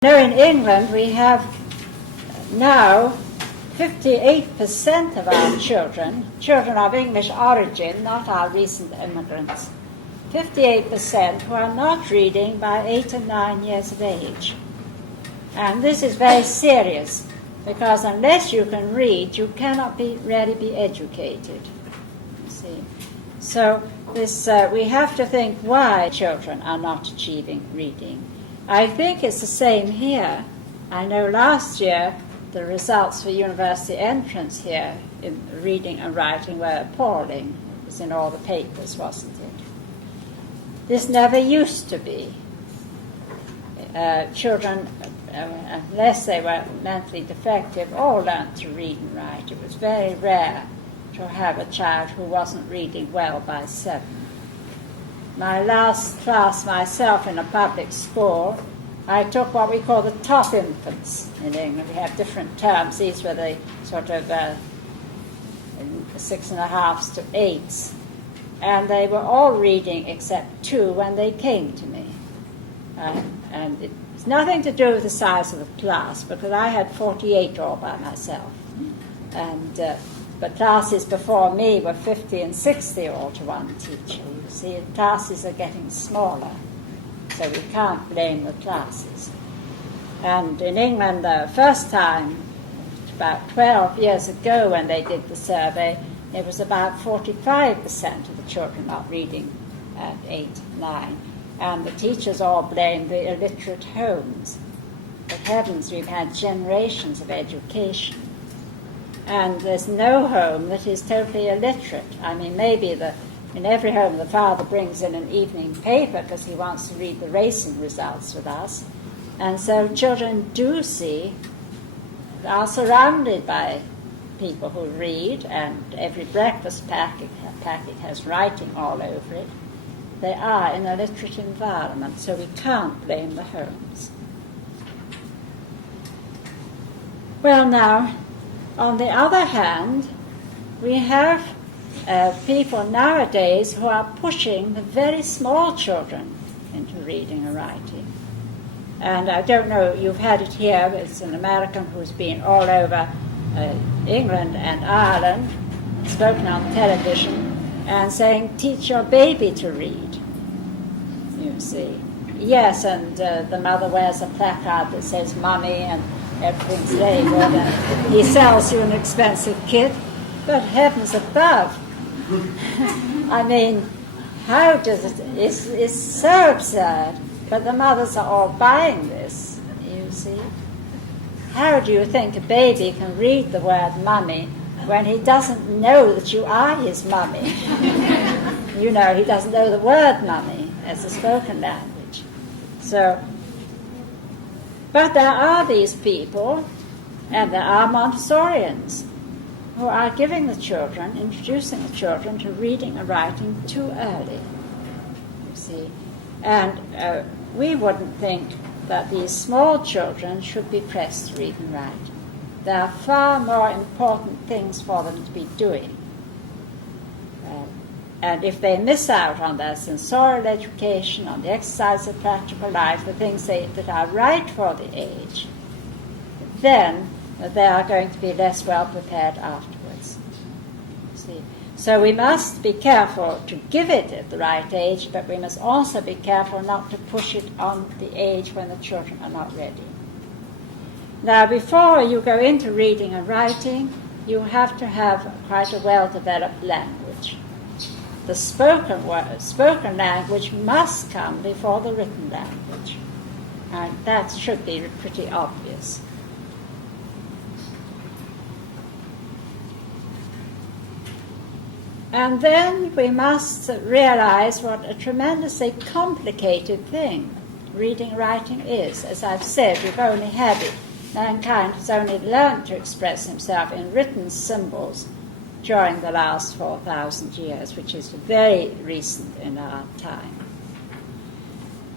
Now in England we have now 58% of our children of English origin, not our recent immigrants, 58% who are not reading by 8 and 9 years of age. And this is very serious, because unless you can read, you cannot really be educated. You see. So this, we have to think why children are not achieving reading. I think it's the same here. I know last year the results for university entrance here in reading and writing were appalling. It was in all the papers, wasn't it? This never used to be. Children, unless they were mentally defective, all learned to read and write. It was very rare to have a child who wasn't reading well by 7. My last class myself in a public school, I took what we call the top infants in England. We have different terms. These were the sort of 6.5s to 8s. And they were all reading except 2 when they came to me. And it's nothing to do with the size of the class, because I had 48 all by myself. And the classes before me were 50 and 60 all to one teacher. You see, classes are getting smaller, so we can't blame the classes. And in England, the first time, about 12 years ago when they did the survey, it was about 45% of the children not reading at 8, 9. And the teachers all blamed the illiterate homes. But heavens, we've had generations of education. And there's no home that is totally illiterate. I mean, maybe in every home the father brings in an evening paper because he wants to read the racing results with us. And so children are surrounded by people who read, and every breakfast packet has writing all over it. They are in a literate environment, so we can't blame the homes. Well, now, on the other hand, we have people nowadays who are pushing the very small children into reading and writing. And I don't know, you've had it here, it's an American who's been all over England and Ireland, spoken on television, and saying, teach your baby to read, you see. Yes, and the mother wears a placard that says mummy and everything's labeled, and he sells you an expensive kit, but heavens above. I mean, how does it, it's so absurd, but the mothers are all buying this, you see. How do you think a baby can read the word mummy when he doesn't know that you are his mummy? You know, he doesn't know the word mummy as a spoken language. So, but there are these people, and there are Montessorians, who are introducing the children to reading and writing too early, you see. And we wouldn't think that these small children should be pressed to read and write. There are far more important things for them to be doing. And if they miss out on their sensorial education, on the exercise of practical life, the things that are right for the age, then they are going to be less well prepared afterwards. See? So we must be careful to give it at the right age, but we must also be careful not to push it on the age when the children are not ready. Now, before you go into reading and writing, you have to have quite a well-developed language. The spoken language must come before the written language. And that should be pretty obvious. And then we must realize what a tremendously complicated thing reading and writing is. As I've said, we've only had it. Mankind has only learned to express himself in written symbols during the last 4,000 years, which is very recent in our time.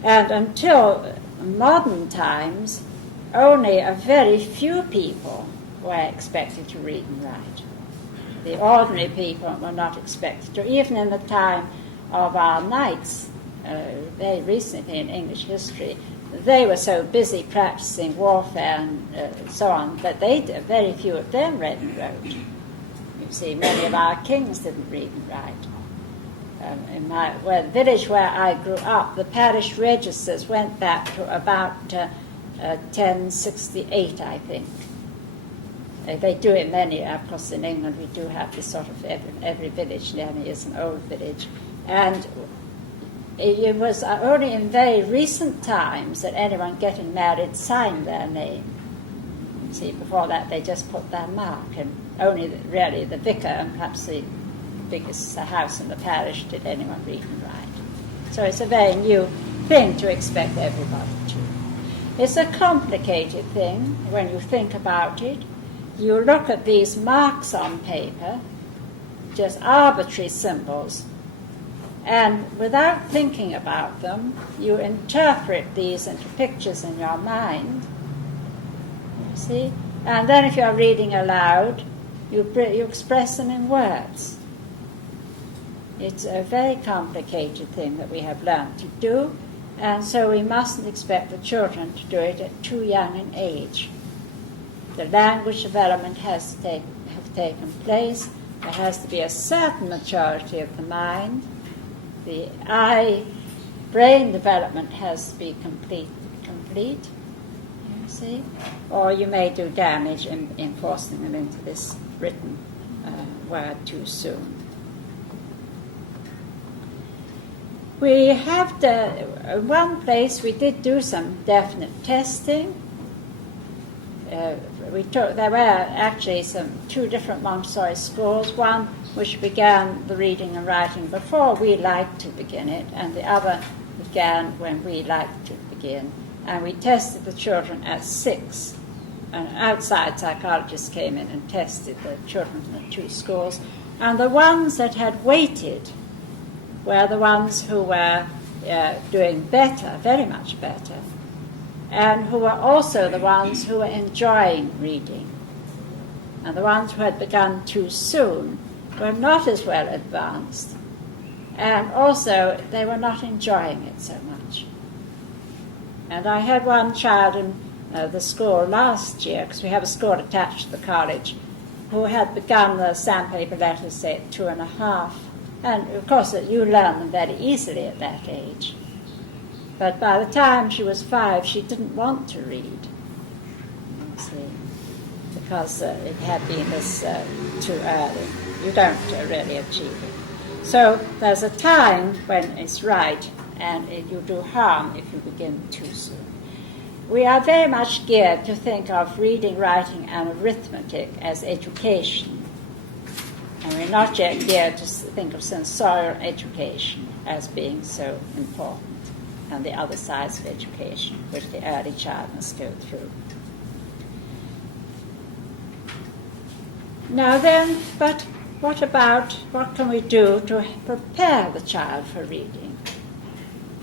And until modern times, only a very few people were expected to read and write. The ordinary people were not expected to. Even in the time of our knights, very recently in English history, they were so busy practicing warfare and so on that very few of them read and wrote. You see, many of our kings didn't read and write. In the village where I grew up, the parish registers went back to about 1068, I think. They do in many, of course in England we do have this sort of, every village near me is an old village. And it was only in very recent times that anyone getting married signed their name. See, before that they just put their mark, and only really the vicar and perhaps the biggest house in the parish did anyone read and write. So it's a very new thing to expect everybody to. It's a complicated thing when you think about it. You look at these marks on paper, just arbitrary symbols, and without thinking about them, you interpret these into pictures in your mind, you see? And then if you're reading aloud, you express them in words. It's a very complicated thing that we have learned to do, and so we mustn't expect the children to do it at too young an age. The language development has to have taken place. There has to be a certain maturity of the mind. The brain development has to be complete, you see, or you may do damage in forcing them into this written word too soon. We have one place we did do some definite testing. There were actually two different Montessori schools, one which began the reading and writing before we liked to begin it, and the other began when we liked to begin. And we tested the children at 6. And outside psychologists came in and tested the children in the two schools. And the ones that had waited were the ones who were doing better, very much better, and who were also the ones who were enjoying reading. And the ones who had begun too soon were not as well advanced, and also they were not enjoying it so much. And I had one child in the school last year, because we have a school attached to the college, who had begun the sandpaper letters, say, at 2.5. And of course you learn them very easily at that age. But by the time she was 5, she didn't want to read, you see, because it had been this too early. You don't really achieve it. So there's a time when it's right, and you do harm if you begin too soon. We are very much geared to think of reading, writing, and arithmetic as education. And we're not yet geared to think of sensorial education as being so important, and the other sides of education, which the early child must go through. Now then, but what can we do to prepare the child for reading?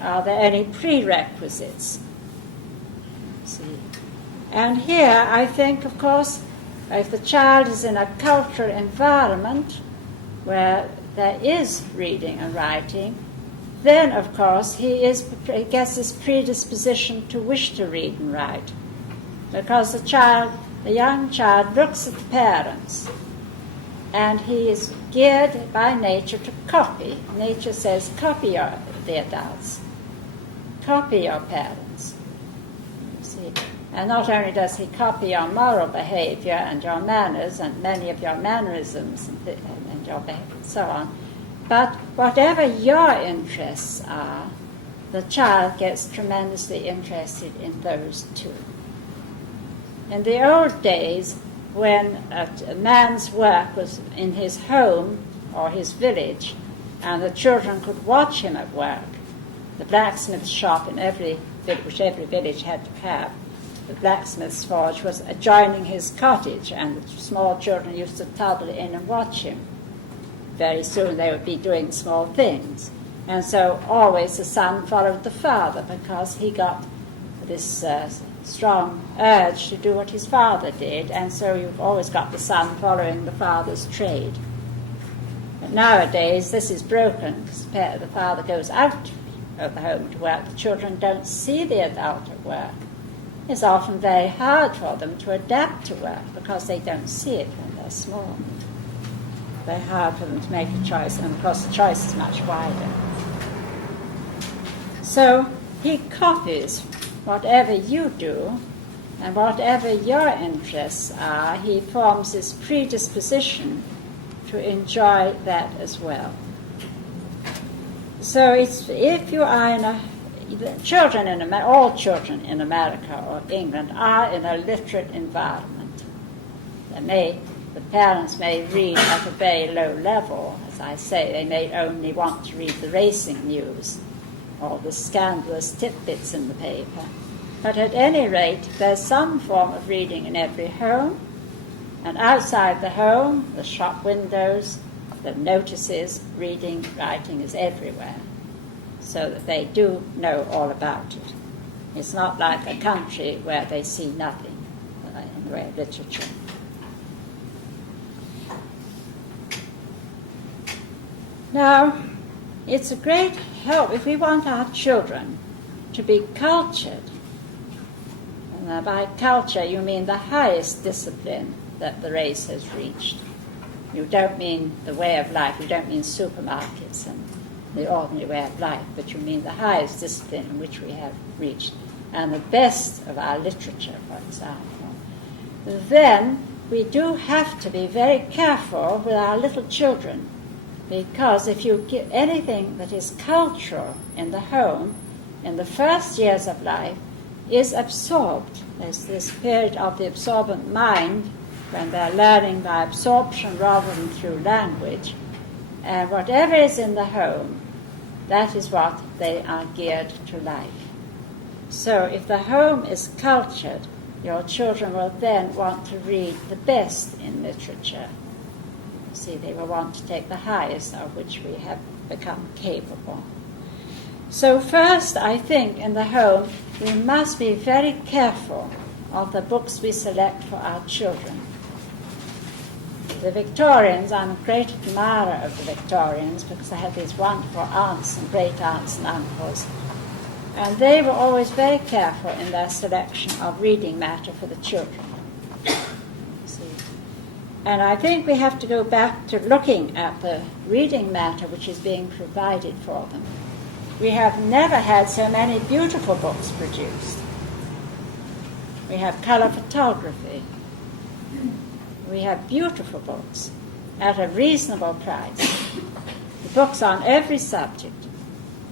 Are there any prerequisites? See. And here, I think, of course, if the child is in a cultural environment where there is reading and writing, then, of course, he gets his predisposition to wish to read and write. Because the young child looks at the parents, and he is geared by nature to copy. Nature says, copy the adults. Copy your parents. You see. And not only does he copy your moral behavior and your manners and many of your mannerisms and your behavior and so on, but whatever your interests are, the child gets tremendously interested in those too. In the old days, when a man's work was in his home or his village, and the children could watch him at work, the blacksmith shop in every village had to have, the blacksmith's forge was adjoining his cottage, and the small children used to toddle in and watch him. Very soon they would be doing small things. And so always the son followed the father, because he got this strong urge to do what his father did, and so you've always got the son following the father's trade. But nowadays this is broken, because the father goes out of the home to work. The children don't see the adult at work. It's often very hard for them to adapt to work because they don't see it when they're small. Very hard for them to make a choice, and of course the choice is much wider. So he copies whatever you do, and whatever your interests are, he forms this predisposition to enjoy that as well. So if you are in all children in America or England are in a literate environment. The parents may read at a very low level, as I say. They may only want to read the racing news or the scandalous tidbits in the paper. But at any rate, there's some form of reading in every home, and outside the home, the shop windows, the notices, reading, writing is everywhere, so that they do know all about it. It's not like a country where they see nothing in the way of literature. Now, it's a great help if we want our children to be cultured. And by culture, you mean the highest discipline that the race has reached. You don't mean the way of life, you don't mean supermarkets and the ordinary way of life, but you mean the highest discipline in which we have reached, and the best of our literature, for example. Then we do have to be very careful with our little children, because if you give anything that is cultural in the home, in the first years of life, is absorbed. There's this period of the absorbent mind when they're learning by absorption rather than through language. And whatever is in the home, that is what they are geared to like. So if the home is cultured, your children will then want to read the best in literature. See, they will want to take the highest of which we have become capable. So first, I think, in the home, we must be very careful of the books we select for our children. The Victorians, I'm a great admirer of the Victorians because they had these wonderful aunts and great-aunts and uncles. And they were always very careful in their selection of reading matter for the children. See? And I think we have to go back to looking at the reading matter which is being provided for them. We have never had so many beautiful books produced. We have color photography. We have beautiful books at a reasonable price. Books on every subject,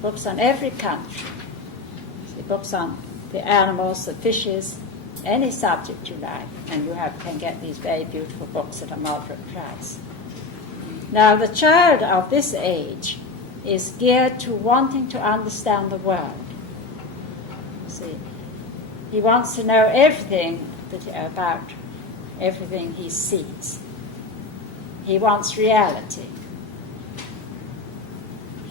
books on every country, books on the animals, the fishes, any subject you like, and you can get these very beautiful books at a moderate price. Now, the child of this age is geared to wanting to understand the world. See, he wants to know everything about everything he sees. He wants reality.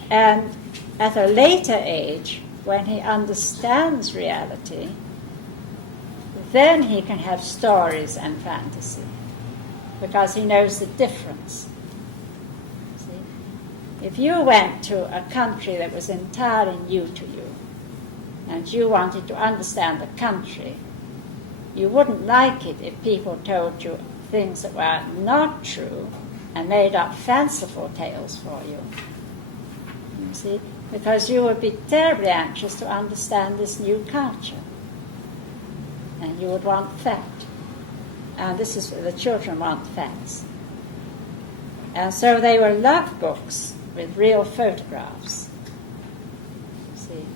And at a later age, when he understands reality, then he can have stories and fantasy, because he knows the difference. See? If you went to a country that was entirely new to you, and you wanted to understand the country, you wouldn't like it if people told you things that were not true and made up fanciful tales for you. You see? Because you would be terribly anxious to understand this new culture. And you would want fact. And this is the children want facts. And so they will love books with real photographs. See?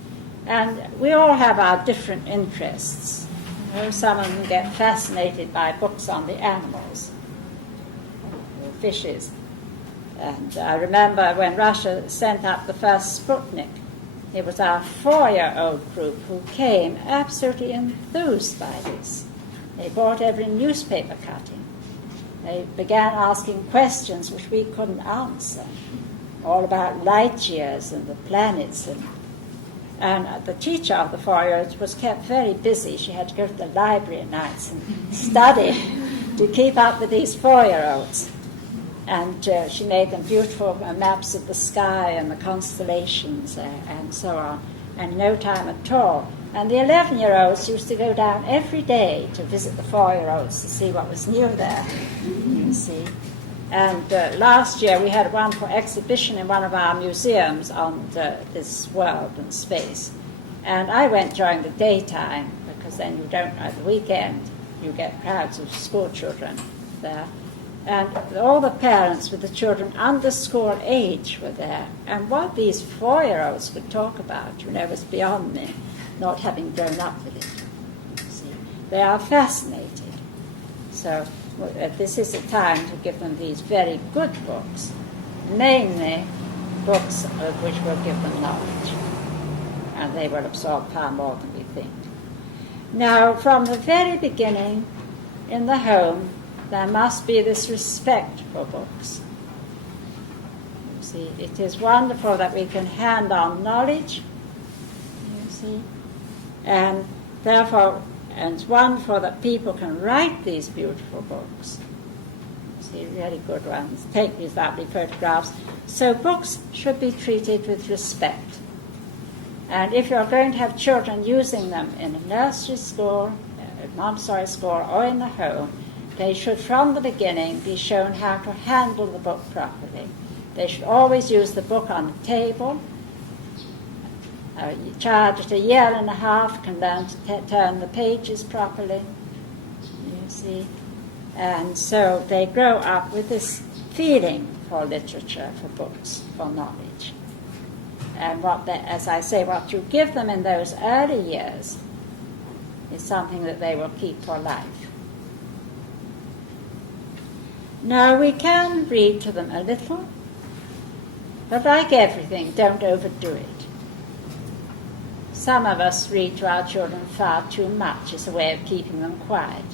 And we all have our different interests. You know, some of them get fascinated by books on the animals, the fishes. And I remember when Russia sent up the first Sputnik, it was our 4-year-old group who came absolutely enthused by this. They bought every newspaper cutting. They began asking questions which we couldn't answer, all about light years and the planets. And the teacher of the 4-year-olds was kept very busy. She had to go to the library at nights and study to keep up with these 4-year-olds. And she made them beautiful maps of the sky and the constellations and so on, and no time at all. And the 11-year-olds used to go down every day to visit the 4-year-olds to see what was new there, you see. And last year we had one for exhibition in one of our museums on this world and space. And I went during the daytime, because then you don't, at the weekend, you get crowds of school children there. And all the parents with the children under school age were there. And what these 4-year-olds could talk about, was beyond me, not having grown up with it. See, they are fascinated. So this is the time to give them these very good books, namely books which will give them knowledge. And they will absorb far more than we think. Now, from the very beginning, in the home, there must be this respect for books. You see, it is wonderful that we can hand on knowledge, you see, and therefore, and it's wonderful that people can write these beautiful books. You see, really good ones, take these lovely photographs. So books should be treated with respect. And if you're going to have children using them in a nursery school, a Montessori school, or in the home, they should from the beginning be shown how to handle the book properly. They should always use the book on the table. A child at 1.5 years can learn to turn the pages properly, you see. And so they grow up with this feeling for literature, for books, for knowledge. And as I say, what you give them in those early years is something that they will keep for life. Now, we can read to them a little, but like everything, don't overdo it. Some of us read to our children far too much as a way of keeping them quiet.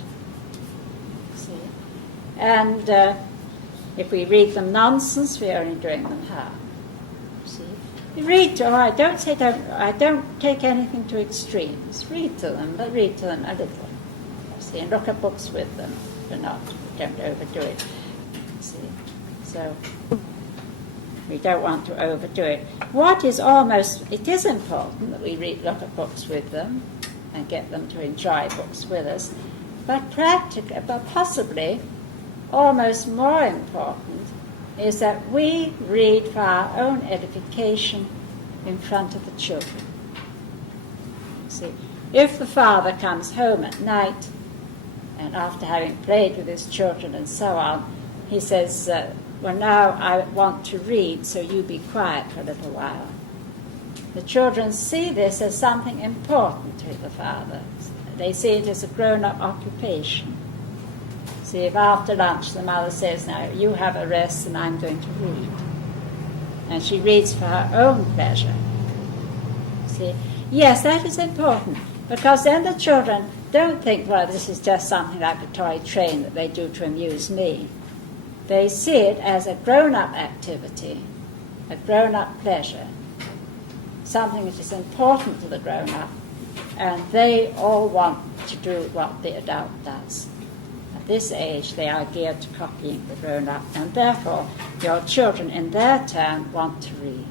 See? And if we read them nonsense, we're only doing them harm. See? You read to them, I don't take anything to extremes. Read to them, but read to them a little. See? And look at books with them, but don't overdo it. See? So we don't want to overdo it. It is important that we look at books with them and get them to enjoy books with us, but possibly almost more important is that we read for our own edification in front of the children. See, if the father comes home at night and after having played with his children and so on, he says, well, now I want to read, so you be quiet for a little while. The children see this as something important to the father. They see it as a grown-up occupation. See, if after lunch the mother says, now you have a rest and I'm going to read. And she reads for her own pleasure. See, yes, that is important, because then the children don't think, well, this is just something like a toy train that they do to amuse me. They see it as a grown-up activity, a grown-up pleasure, something which is important to the grown-up, and they all want to do what the adult does. At this age, they are geared to copying the grown-up, and therefore your children in their turn want to read.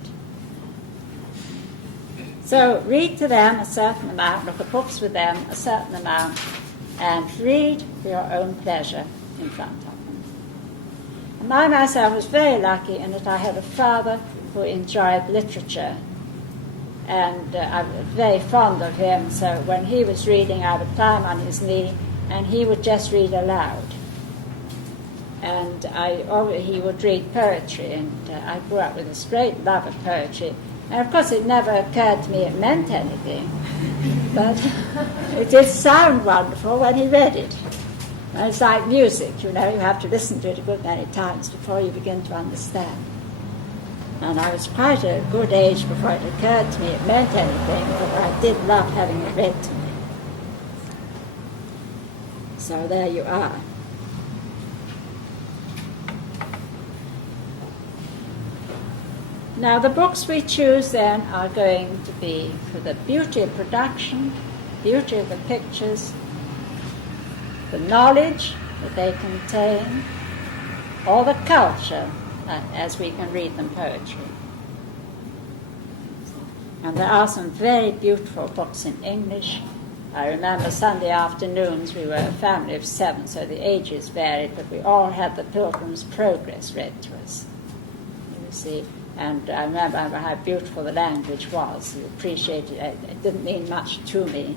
So read to them a certain amount, look at books with them a certain amount, and read for your own pleasure in front of them. And I myself was very lucky in that I had a father who enjoyed literature, and I was very fond of him, so when he was reading I would climb on his knee and he would just read aloud. And he would read poetry, and I grew up with this great love of poetry. And of course it never occurred to me it meant anything, but it did sound wonderful when he read it. And it's like music, you have to listen to it a good many times before you begin to understand. And I was quite a good age before it occurred to me it meant anything, but I did love having it read to me. So there you are. Now the books we choose then are going to be for the beauty of production, beauty of the pictures, the knowledge that they contain, or the culture as we can read them poetry. And there are some very beautiful books in English. I remember Sunday afternoons, we were a family of 7, so the ages varied, but we all had the Pilgrim's Progress read to us. You see, and I remember how beautiful the language was. You appreciated it. It didn't mean much to me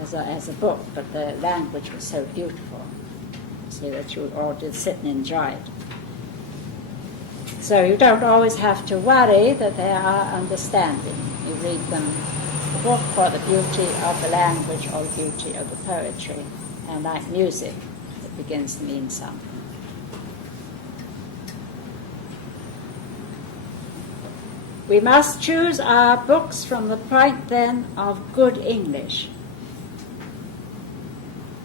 as a book, but the language was so beautiful. You see, that you all did sit and enjoy it. So you don't always have to worry that they are understanding. You read them the book for the beauty of the language or the beauty of the poetry, and like music, it begins to mean something. We must choose our books from the point then of good English.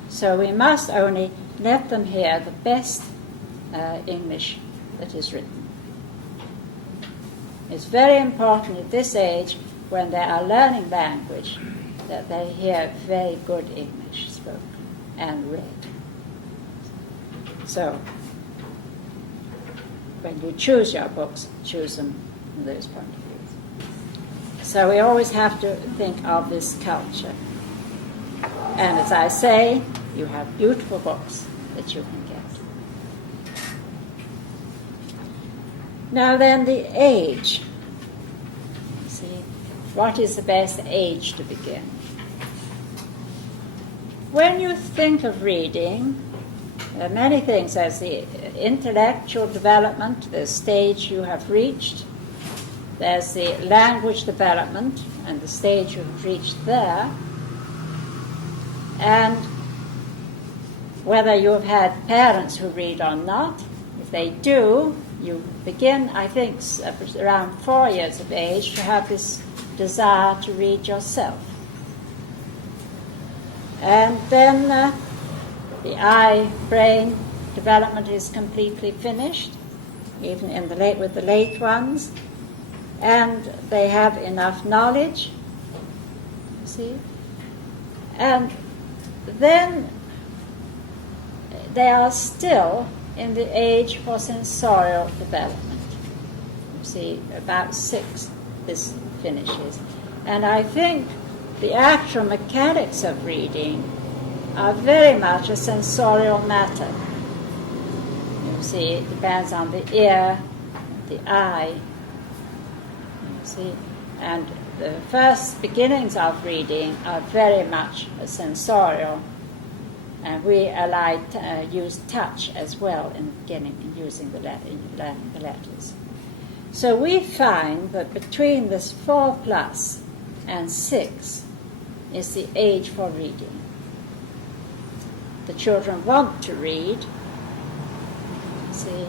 So we must only let them hear the best English that is written. It's very important at this age, when they are learning language, that they hear very good English spoken and read. So, when you choose your books, choose them from those point of views. So we always have to think of this culture. And as I say, you have beautiful books that you can get. Now then, the age. What is the best age to begin? When you think of reading, there are many things. There's the intellectual development, the stage you have reached. There's the language development and the stage you have reached there. And whether you have had parents who read or not, if they do, you begin, I think, around 4 years of age to have this desire to read yourself. And then the eye-brain development is completely finished, even in with the late ones, and they have enough knowledge, you see, and then they are still in the age for sensorial development. You see, about 6 this finishes. And I think the actual mechanics of reading are very much a sensorial matter. You see, it depends on the ear, the eye, you see, and the first beginnings of reading are very much sensorial, and we use touch as well in the beginning in using the letters. So we find that between this 4+ and 6 is the age for reading. The children want to read. See,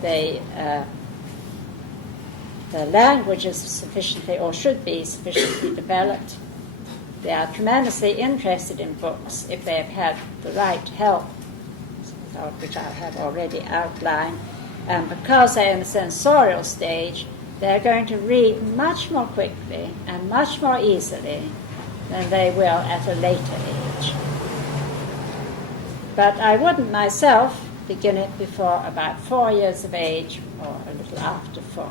the language is sufficiently, or should be sufficiently developed. They are tremendously interested in books if they have had the right help, which I have already outlined. And because they're in the sensorial stage, they're going to read much more quickly and much more easily than they will at a later age. But I wouldn't myself begin it before about 4 years of age or a little after 4.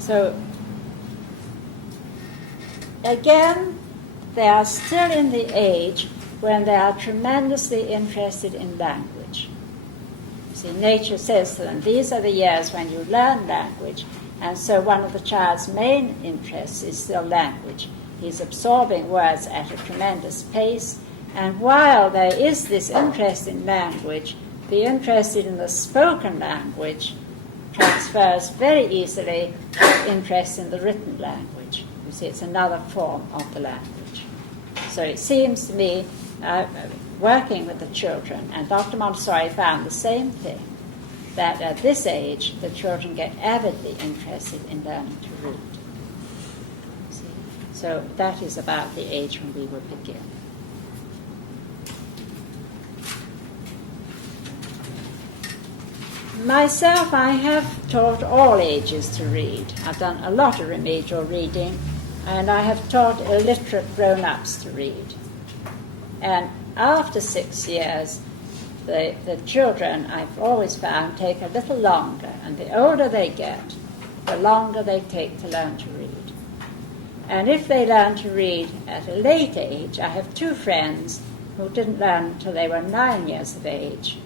So, again, they are still in the age when they are tremendously interested in language. See, nature says to them, these are the years when you learn language, and so one of the child's main interests is still language. He's absorbing words at a tremendous pace, and while there is this interest in language, the interest in the spoken language transfers very easily to interest in the written language. You see, it's another form of the language. So it seems to me, working with the children, and Dr. Montessori found the same thing, that at this age the children get avidly interested in learning to read. See? So that is about the age when we would begin. Myself, I have taught all ages to read. I've done a lot of remedial reading, and I have taught illiterate grown-ups to read. And after 6 years, the children, I've always found, take a little longer, and the older they get, the longer they take to learn to read. And if they learn to read at a late age, I have 2 friends who didn't learn until they were 9 years of age.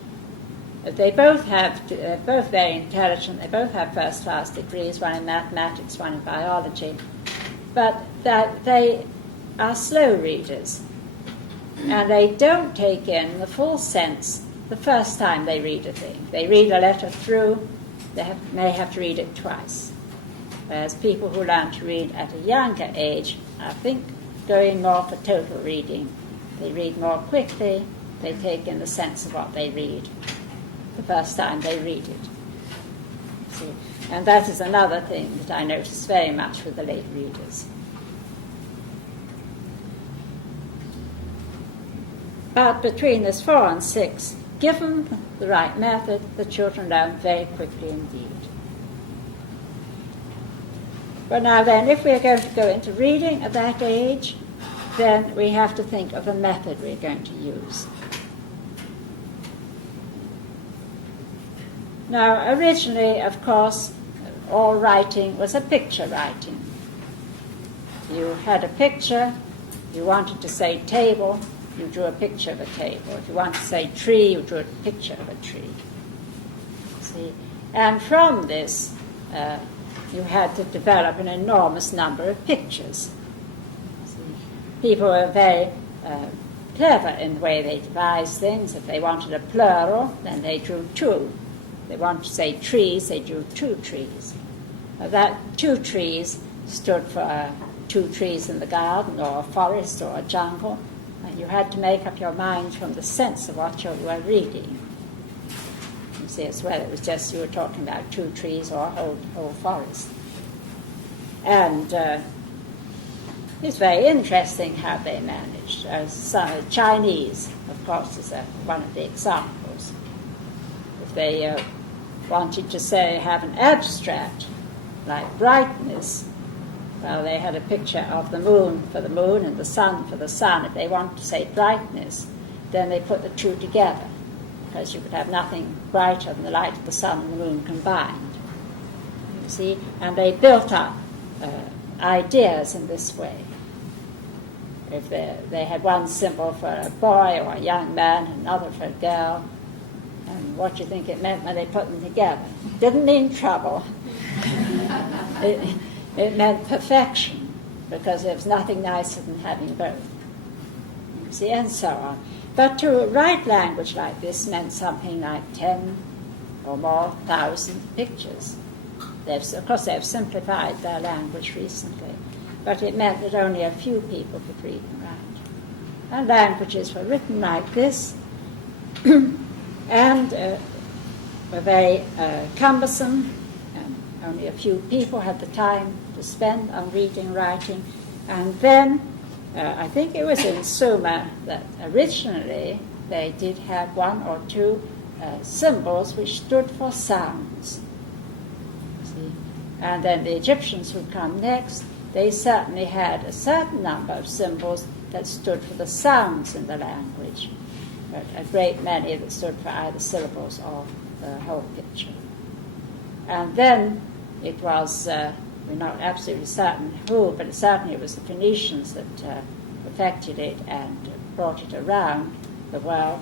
They're both very intelligent, they both have first-class degrees, one in mathematics, one in biology, but that they are slow readers, and they don't take in the full sense the first time they read a thing. They read a letter through, they may have to read it twice. Whereas people who learn to read at a younger age, I think, going more for total reading. They read more quickly, they take in the sense of what they read the first time they read it. See? And that is another thing that I notice very much with the late readers. But between this 4 and 6, given the right method, the children learn very quickly indeed. But now then, if we're going to go into reading at that age, then we have to think of the method we're going to use. Now, originally, of course, all writing was a picture writing. You had a picture, you wanted to say table, you drew a picture of a table. If you wanted to say tree, you drew a picture of a tree. See? And from this, you had to develop an enormous number of pictures. See? People were very clever in the way they devised things. If they wanted a plural, then they drew 2. If they wanted to say trees, they drew 2 trees. That 2 trees stood for 2 trees in the garden, or a forest, or a jungle. And you had to make up your mind from the sense of what you were reading. You see, as well, it was just you were talking about 2 trees or a whole forest. And it's very interesting how they managed. Chinese, of course, is one of the examples. If they wanted to say, have an abstract, like brightness, well, they had a picture of the moon for the moon and the sun for the sun. If they wanted to say brightness, then they put the 2 together, because you could have nothing brighter than the light of the sun and the moon combined. You see? And they built up ideas in this way. If they had one symbol for a boy or a young man, another for a girl, and what do you think it meant when they put them together? It didn't mean trouble. It meant perfection, because there was nothing nicer than having both. You see, and so on. But to write language like this meant something like 10 or more thousand pictures. Of course, they've simplified their language recently, but it meant that only a few people could read and write. And languages were written like this, and were very cumbersome, and only a few people had the time to spend on reading and writing. And then I think it was in Sumer that originally they did have 1 or 2 symbols which stood for sounds. See? And then the Egyptians who come next, they certainly had a certain number of symbols that stood for the sounds in the language, but a great many that stood for either syllables or the whole picture. And then it was, we're not absolutely certain who, but certainly it was the Phoenicians that perfected it and brought it around the world.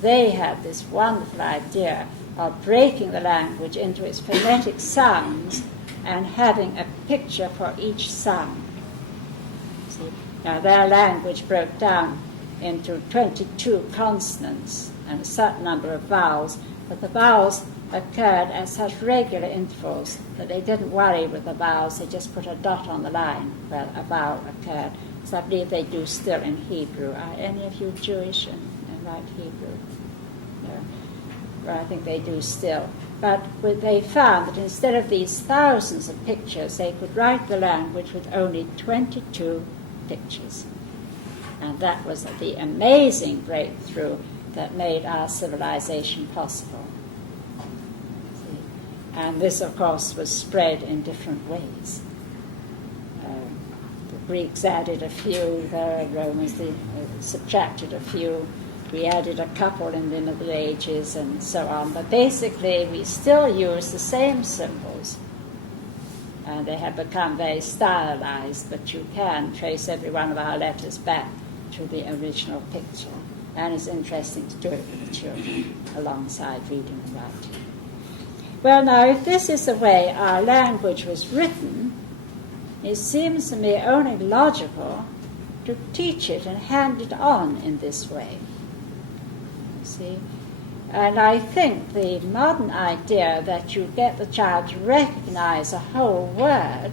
They had this wonderful idea of breaking the language into its phonetic sounds and having a picture for each sound. See? Now, their language broke down into 22 consonants and a certain number of vowels, but the vowels occurred at such regular intervals that they didn't worry with the vowels. They just put a dot on the line where a vowel occurred. So I believe they do still in Hebrew. Are any of you Jewish and write Hebrew? No. Well, I think they do still. But they found that instead of these thousands of pictures, they could write the language with only 22 pictures. And that was the amazing breakthrough that made our civilization possible. And this, of course, was spread in different ways. Greeks added a few, the Romans subtracted a few, we added a couple in the Middle Ages and so on. But basically we still use the same symbols. And they have become very stylized, but you can trace every one of our letters back to the original picture. And it's interesting to do it with the children alongside reading and writing. Well, now, if this is the way our language was written, it seems to me only logical to teach it and hand it on in this way. See? And I think the modern idea that you get the child to recognize a whole word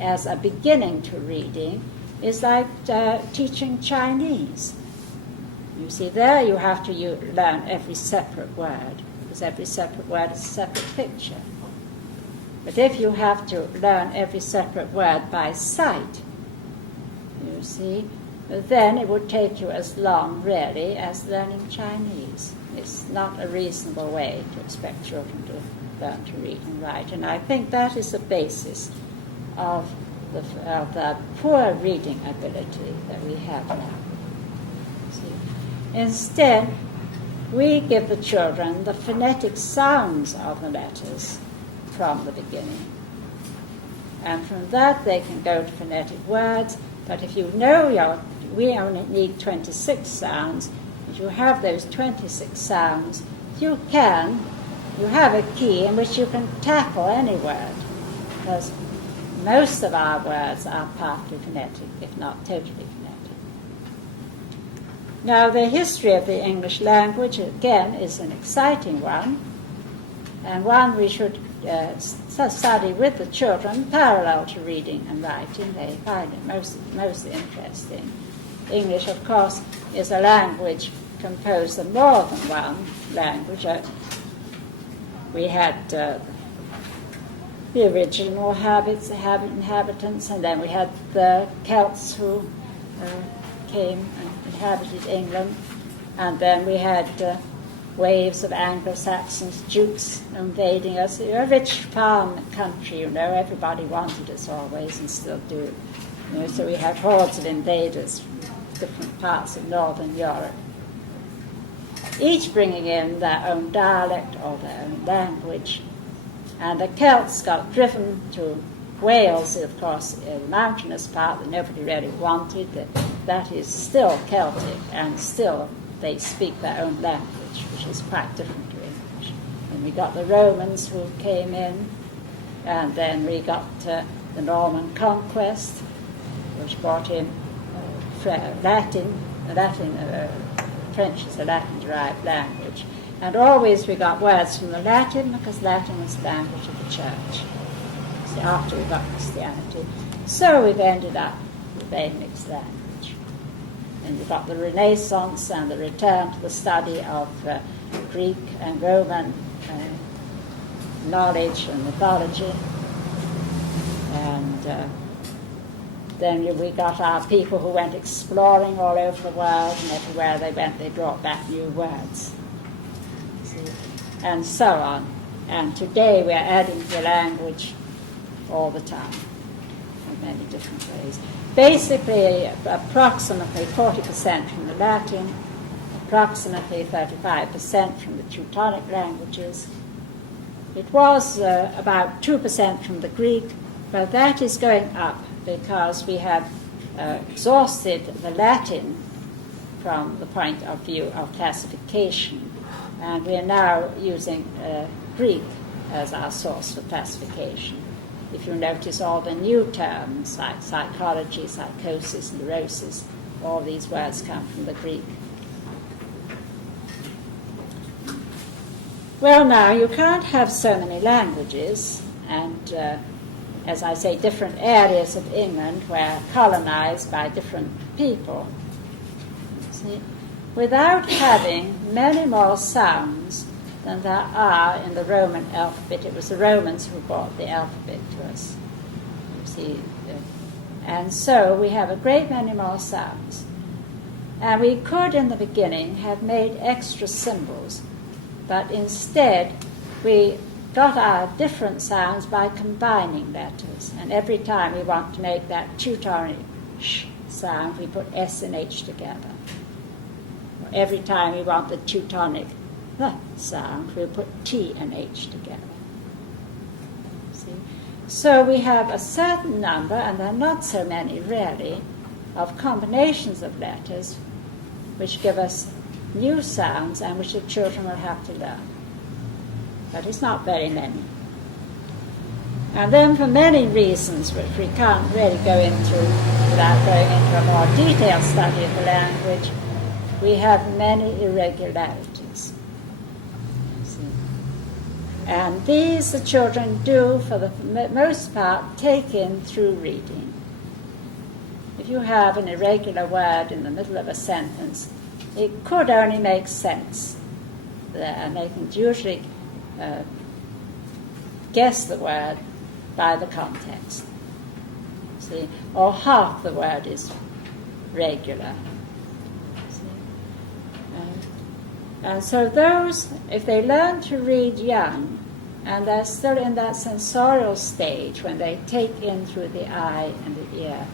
as a beginning to reading is like teaching Chinese. You see, there you have to learn every separate word, because every separate word is a separate picture. But if you have to learn every separate word by sight, you see, then it would take you as long, really, as learning Chinese. It's not a reasonable way to expect children to learn to read and write. And I think that is the basis of the poor reading ability that we have now. See? Instead, we give the children the phonetic sounds of the letters from the beginning. And from that they can go to phonetic words. But if you know we only need 26 sounds, if you have those 26 sounds, you have a key in which you can tackle any word, because most of our words are partly phonetic, if not totally phonetic. Now, the history of the English language, again, is an exciting one, and one we should study with the children parallel to reading and writing. They find it most interesting. English, of course, is a language composed of more than one language. We had the original inhabitants, and then we had the Celts who came and inhabited England, and then we had waves of Anglo-Saxons, Jutes invading us. A rich farm country, everybody wanted us always and still do. So we had hordes of invaders from different parts of northern Europe, each bringing in their own dialect or their own language. And the Celts got driven to Wales, of course, a mountainous part that nobody really wanted. That is still Celtic, and still they speak their own language, which is quite different to English. And we got the Romans who came in, and then we got the Norman conquest, which brought in Latin. French is a Latin-derived language. And always we got words from the Latin, because Latin was the language of the church. See, after we got Christianity. So we've ended up with a very mixed language. And we've got the Renaissance and the return to the study of Greek and Roman knowledge and mythology. And then we got our people who went exploring all over the world, and everywhere they went they brought back new words. See? And so on. And today we're adding to the language all the time in many different ways. Basically, approximately 40% from the Latin, approximately 35% from the Teutonic languages. It was about 2% from the Greek, but that is going up because we have exhausted the Latin from the point of view of classification, and we are now using Greek as our source for classification. If you notice all the new terms like psychology, psychosis, neurosis, all these words come from the Greek. Well, now, you can't have so many languages, and as I say, different areas of England were colonized by different people, see, without having many more sounds than there are in the Roman alphabet. It was the Romans who brought the alphabet to us, you see. And so we have a great many more sounds. And we could, in the beginning, have made extra symbols, but instead we got our different sounds by combining letters. And every time we want to make that Teutonic sh sound, we put S and H together. Or every time we want the Teutonic th sound, we'll put T and H together. See? So we have a certain number, and there are not so many really, of combinations of letters which give us new sounds and which the children will have to learn. But it's not very many. And then for many reasons, which we can't really go into without going into a more detailed study of the language, we have many irregularities. See? And these the children do, for the most part, take in through reading. If you have an irregular word in the middle of a sentence, it could only make sense there, and they can usually guess the word by the context. See? Or half the word is regular. And so those, if they learn to read young, and they're still in that sensorial stage when they take in through the eye and the ear,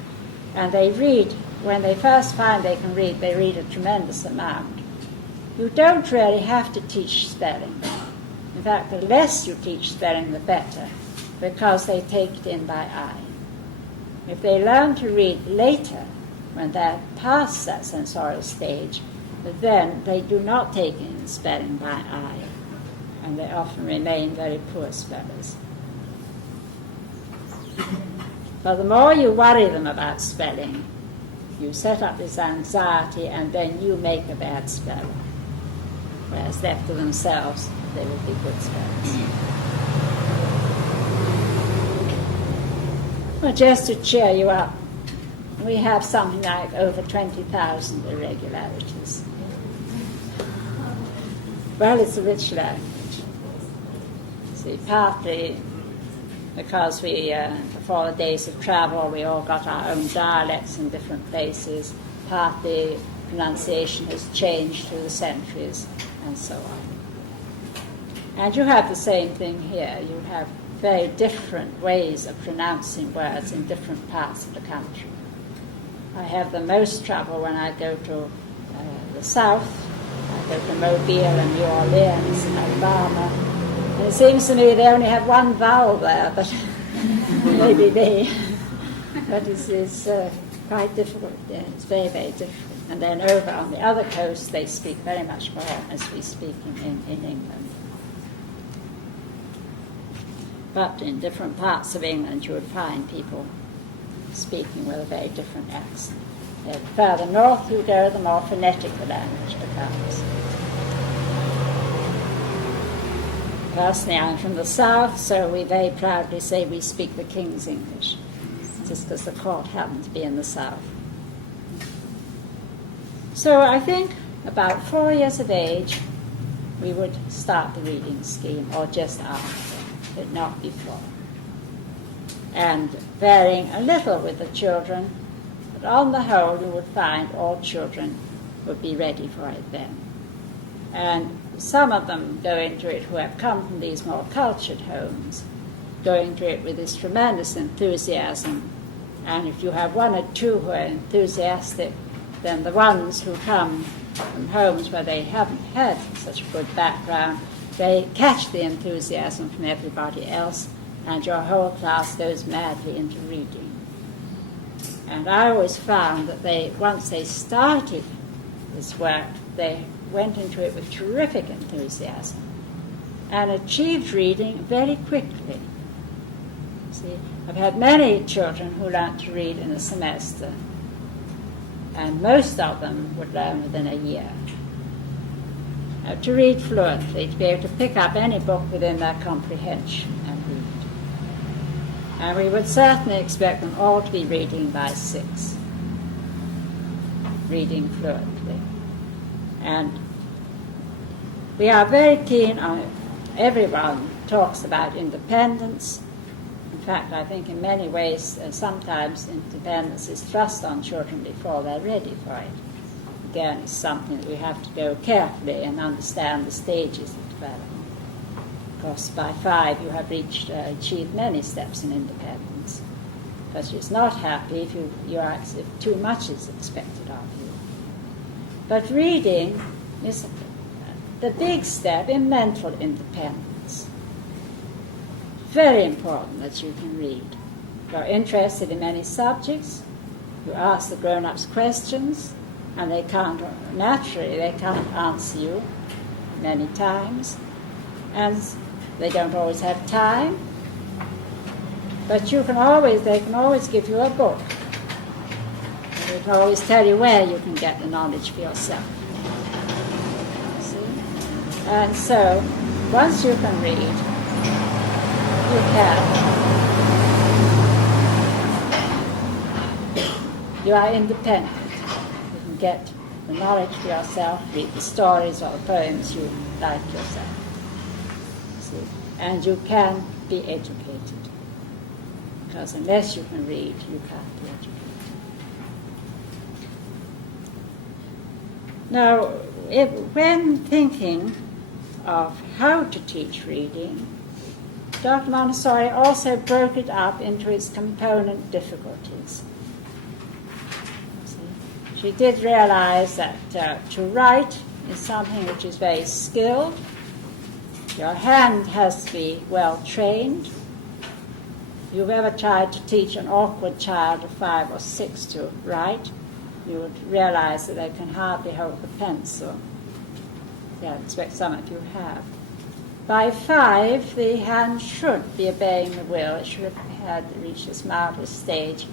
and they read, when they first find they can read, they read a tremendous amount. You don't really have to teach spelling. In fact, the less you teach spelling, the better, because they take it in by eye. If they learn to read later, when they're past that sensorial stage, then they do not take in spelling by eye, and they often remain very poor spellers. But the more you worry them about spelling, you set up this anxiety, and then you make a bad speller. Whereas left to themselves, they will be good spellers. Well, just to cheer you up, we have something like over 20,000 irregularities. Well, it's a rich language. See, partly because we, before the days of travel, we all got our own dialects in different places. Partly pronunciation has changed through the centuries, and so on. And you have the same thing here. You have very different ways of pronouncing words in different parts of the country. I have the most trouble when I go to the south. I go to Mobile and New Orleans and Alabama. And it seems to me they only have one vowel there, but maybe they. But it's quite difficult. Yeah, it's very, very difficult. And then over on the other coast, they speak very much more as we speak in England. But in different parts of England, you would find people speaking with a very different accent. The further north you go, the more phonetic the language becomes. Personally, I'm from the south, so we very proudly say we speak the King's English, just because the court happened to be in the south. So I think about 4 years of age, we would start the reading scheme, or just after, but not before. And varying a little with the children, but on the whole you would find all children would be ready for it then. And some of them go into it who have come from these more cultured homes, go into it with this tremendous enthusiasm. And if you have one or two who are enthusiastic, then the ones who come from homes where they haven't had such a good background, they catch the enthusiasm from everybody else, and your whole class goes madly into reading. And I always found that once they started this work, they went into it with terrific enthusiasm and achieved reading very quickly. See, I've had many children who learned to read in a semester, and most of them would learn within a year. To read fluently, to be able to pick up any book within their comprehension and read. And we would certainly expect them all to be reading by 6, reading fluently. And we are very keen on it. Everyone talks about independence. In fact, I think in many ways, sometimes independence is thrust on children before they're ready for it. Again, it's something that we have to go carefully and understand the stages of development. because by 5 you have achieved many steps in independence. But she's not happy if if too much is expected of you. But reading is the big step in mental independence. Very important that you can read. You're interested in many subjects, you ask the grown-ups questions, and they can't answer you many times, and they don't always have time, but they can always give you a book. They can always tell you where you can get the knowledge for yourself. See? And so, once you can read, you can. You are independent. You can get the knowledge for yourself, read the stories or the poems you like yourself. See? And you can be educated. Because unless you can read, you can't be educated. Now, when thinking of how to teach reading, Dr. Montessori also broke it up into its component difficulties. She did realize that to write is something which is very skilled. Your hand has to be well trained. If you've ever tried to teach an awkward child of 5 or 6 to write, you would realize that they can hardly hold the pencil. Yeah, I expect some of you have. By 5, the hand should be obeying the will. It should have had reached its marvelous stage,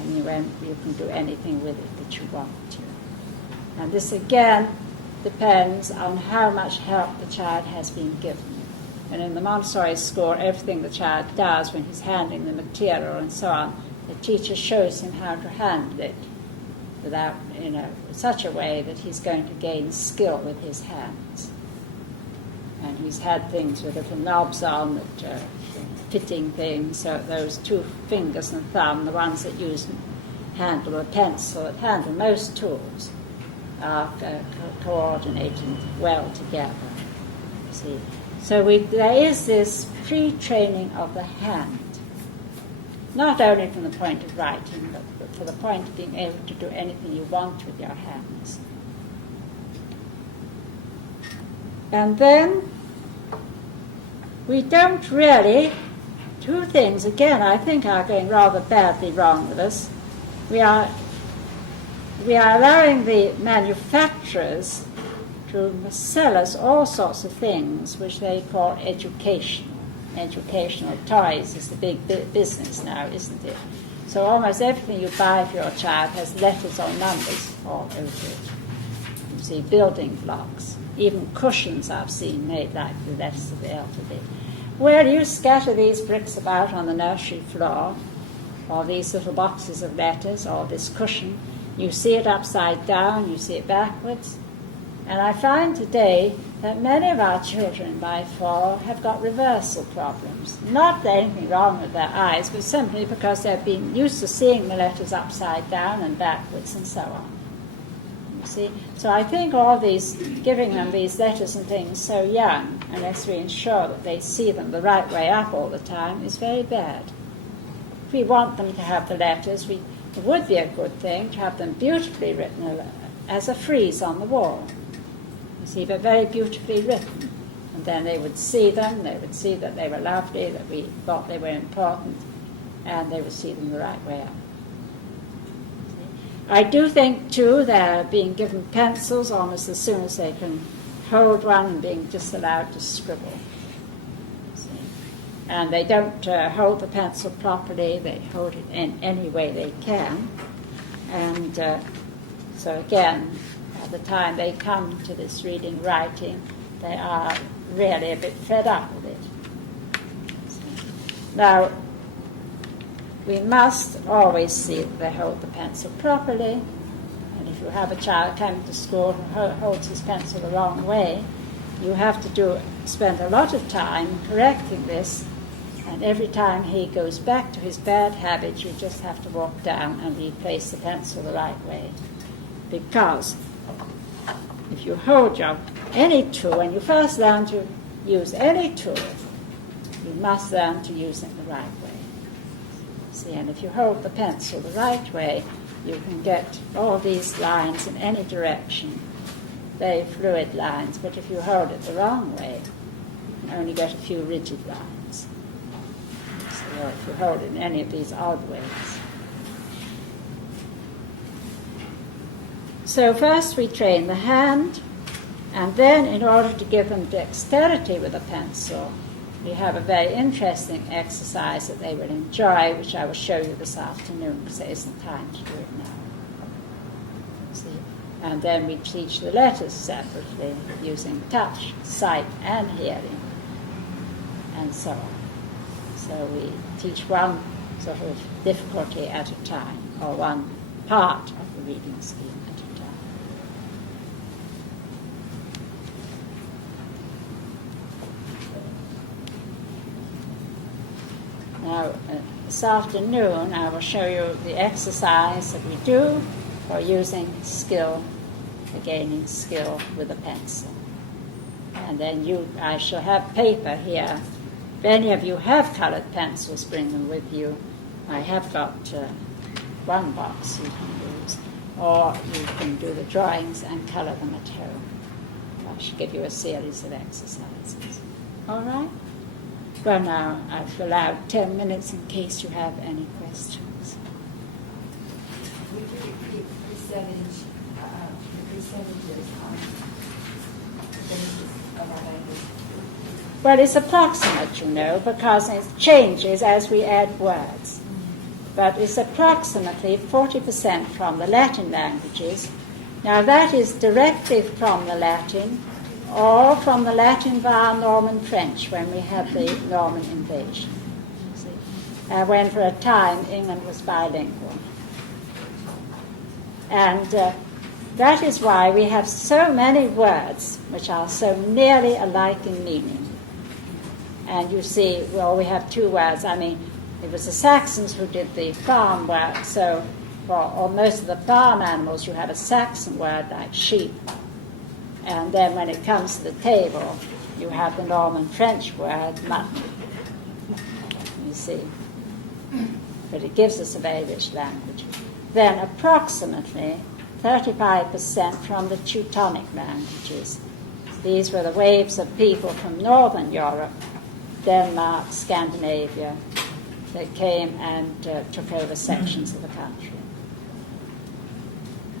and when you can do anything with it that you want to. And this again depends on how much help the child has been given. And in the Montessori school, everything the child does when he's handling the material and so on, the teacher shows him how to handle it without, in such a way that he's going to gain skill with his hands. And he's had things with little knobs on that fitting things, so those 2 fingers and thumb, the ones that handle a pencil, that handle most tools, are coordinating well together. See, so there is this pre-training of the hand, not only from the point of writing, but for the point of being able to do anything you want with your hands. And then we don't really. 2 things, again, I think are going rather badly wrong with us. We are allowing the manufacturers to sell us all sorts of things which they call educational. Educational toys is the big business now, isn't it? So almost everything you buy for your child has letters or numbers all over it. You see building blocks, even cushions I've seen made like the letters of the alphabet. Well, you scatter these bricks about on the nursery floor, or these little boxes of letters, or this cushion. You see it upside down, you see it backwards. And I find today that many of our children by 4 have got reversal problems. Not anything wrong with their eyes, but simply because they've been used to seeing the letters upside down and backwards and so on. You see? So I think all these, giving them these letters and things so young, unless we ensure that they see them the right way up all the time, is very bad. If we want them to have the letters, it would be a good thing to have them beautifully written as a frieze on the wall. You see, but very beautifully written. And then they would see them, they would see that they were lovely, that we thought they were important, and they would see them the right way up. I do think, too, they're being given pencils almost as soon as they can hold one and being just allowed to scribble. See? And they don't hold the pencil properly, they hold it in any way they can. And so again, at the time they come to this reading, writing, they are really a bit fed up with it. See? Now, we must always see that they hold the pencil properly, and if you have a child coming to school who holds his pencil the wrong way, you have to spend a lot of time correcting this, and every time he goes back to his bad habit, you just have to walk down and replace the pencil the right way. Because if you hold any tool, when you first learn to use any tool, you must learn to use it the right way. See, and if you hold the pencil the right way, you can get all these lines in any direction, very fluid lines, but if you hold it the wrong way, you can only get a few rigid lines. So if you hold it in any of these odd ways. So first we train the hand, and then in order to give them dexterity with a pencil, we have a very interesting exercise that they will enjoy, which I will show you this afternoon because there isn't time to do it now. See? And then we teach the letters separately using touch, sight, and hearing, and so on. So we teach one sort of difficulty at a time, or one part of the reading scheme at a time. Now, this afternoon, I will show you the exercise that we do for using skill, for gaining skill with a pencil. And then I shall have paper here. If any of you have colored pencils, bring them with you. I have got one box you can use, or you can do the drawings and color them at home. I should give you a series of exercises. All right? Well, now, I've allowed 10 minutes in case you have any questions. Would you repeat percentages on the basis of our language? Well, it's approximate, you know, because it changes as we add words. But it's approximately 40% from the Latin languages. Now, that is directly from the Latin, or from the Latin via Norman French when we had the Norman invasion. See? When for a time England was bilingual. And that is why we have so many words which are so nearly alike in meaning. And you see, well, we have two words. I mean, it was the Saxons who did the farm work, so for most of the farm animals you have a Saxon word like sheep. And then when it comes to the table, you have the Norman French word, mutton. You see. But it gives us a very rich language. Then approximately 35% from the Teutonic languages. These were the waves of people from northern Europe, Denmark, Scandinavia, that came and took over sections of the country.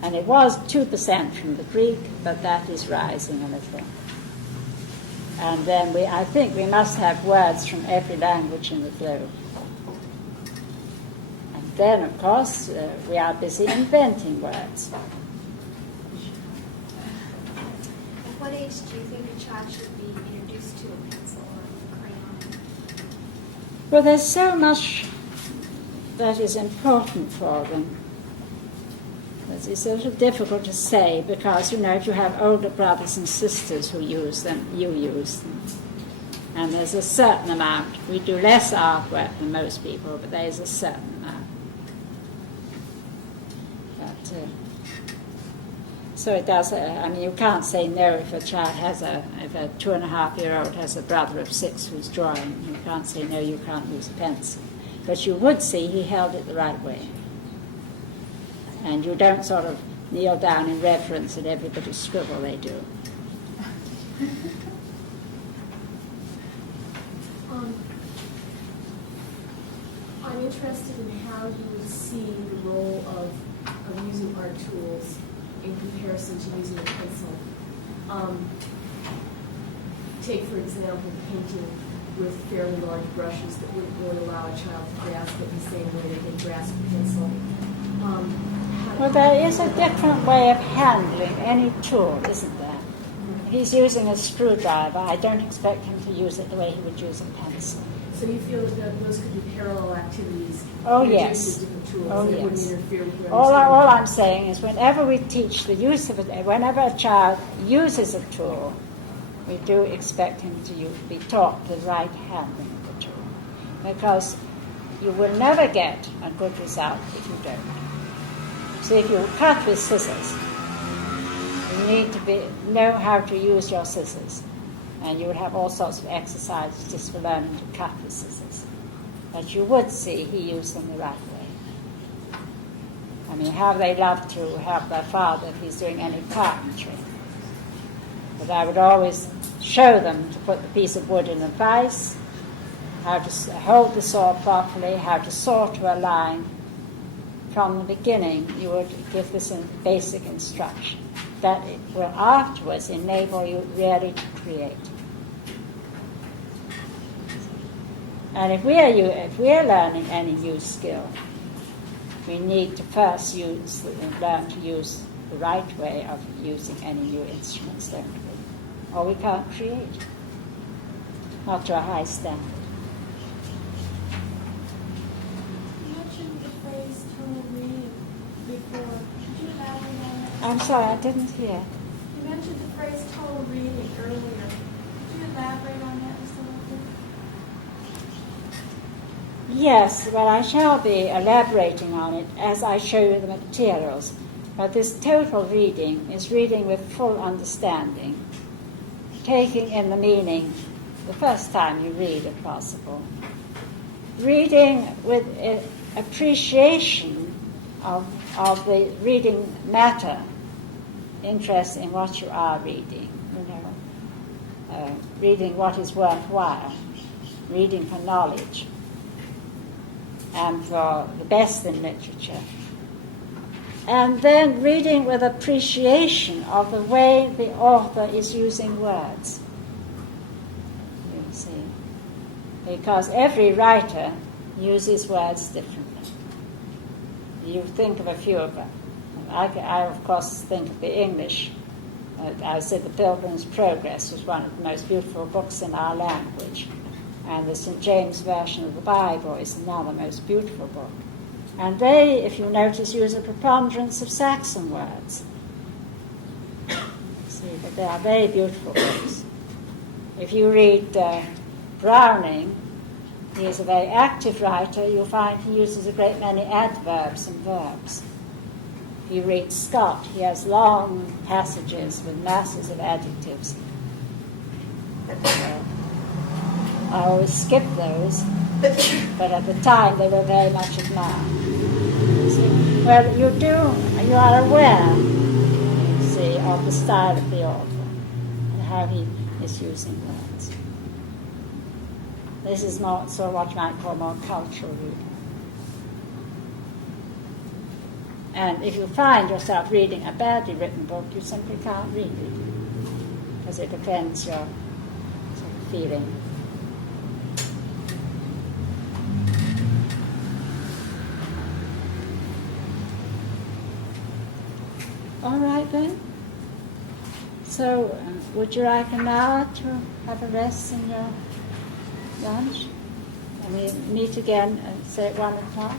And it was 2% from the Greek, but that is rising a little. And then I think we must have words from every language in the globe. And then, of course, we are busy inventing words. At what age do you think a child should be introduced to a pencil or a crayon? Well, there's so much that is important for them. It's a little difficult to say because, you know, if you have older brothers and sisters who use them, you use them. And there's a certain amount. We do less artwork than most people, but there's a certain amount. But, so it does, I mean, you can't say no if a child if a 2.5-year-old has a brother of 6 who's drawing. You can't say no, you can't use a pencil. But you would see he held it the right way. And you don't sort of kneel down in reverence at every bit of scribble they do. I'm interested in how you would see the role of using art tools in comparison to using a pencil. Take, for example, painting with fairly large brushes that wouldn't really allow a child to grasp it the same way they can grasp a pencil. Well, there is a different way of handling any tool, isn't there? He's using a screwdriver. I don't expect him to use it the way he would use a pencil. So you feel that those could be parallel activities? Oh, yes. Different tools Oh, that yes. wouldn't interfere with your All understanding? I'm saying is whenever we teach the use of it, whenever a child uses a tool, we do expect him to be taught the right handling of the tool. Because you will never get a good result if you don't. So if you cut with scissors, you need to know how to use your scissors. And you would have all sorts of exercises just for learning to cut the scissors. But you would see he used them the right way. I mean, how they love to help their father if he's doing any carpentry. But I would always show them to put the piece of wood in a vise, how to hold the saw properly, how to saw to a line. From the beginning, you would give this basic instruction that it will afterwards enable you really to create. And if we are learning any new skill, we need to first learn to use the right way of using any new instruments, don't we? Or we can't create, not to a high standard. You mentioned the phrase tonal reading before. Could you elaborate on that? I'm sorry, I didn't hear. You mentioned the phrase tonal reading earlier. Could you elaborate on that just a little bit? Yes, well, I shall be elaborating on it as I show you the materials. But this total reading is reading with full understanding, taking in the meaning the first time you read, if possible. Reading with appreciation of the reading matter, interest in what you are reading, reading what is worthwhile, reading for knowledge, and for the best in literature. And then reading with appreciation of the way the author is using words. You see. Because every writer uses words differently. You think of a few of them. I of course, think of the English. I said The Pilgrim's Progress was one of the most beautiful books in our language. And the St. James Version of the Bible is another most beautiful book. And they, if you notice, use a preponderance of Saxon words. See, but they are very beautiful books. If you read Browning, he is a very active writer. You'll find he uses a great many adverbs and verbs. If you read Scott, he has long passages with masses of adjectives. I always skip those, but at the time they were very much admired. See? Well, you are aware, you see, of the style of the author and how he is using words. This is more sort of what you might call more cultural reading. And if you find yourself reading a badly written book, you simply can't read it because it offends your sort of feeling. All right then. So, would you like an hour to have a rest in your lunch? And we meet again, say at 1 o'clock.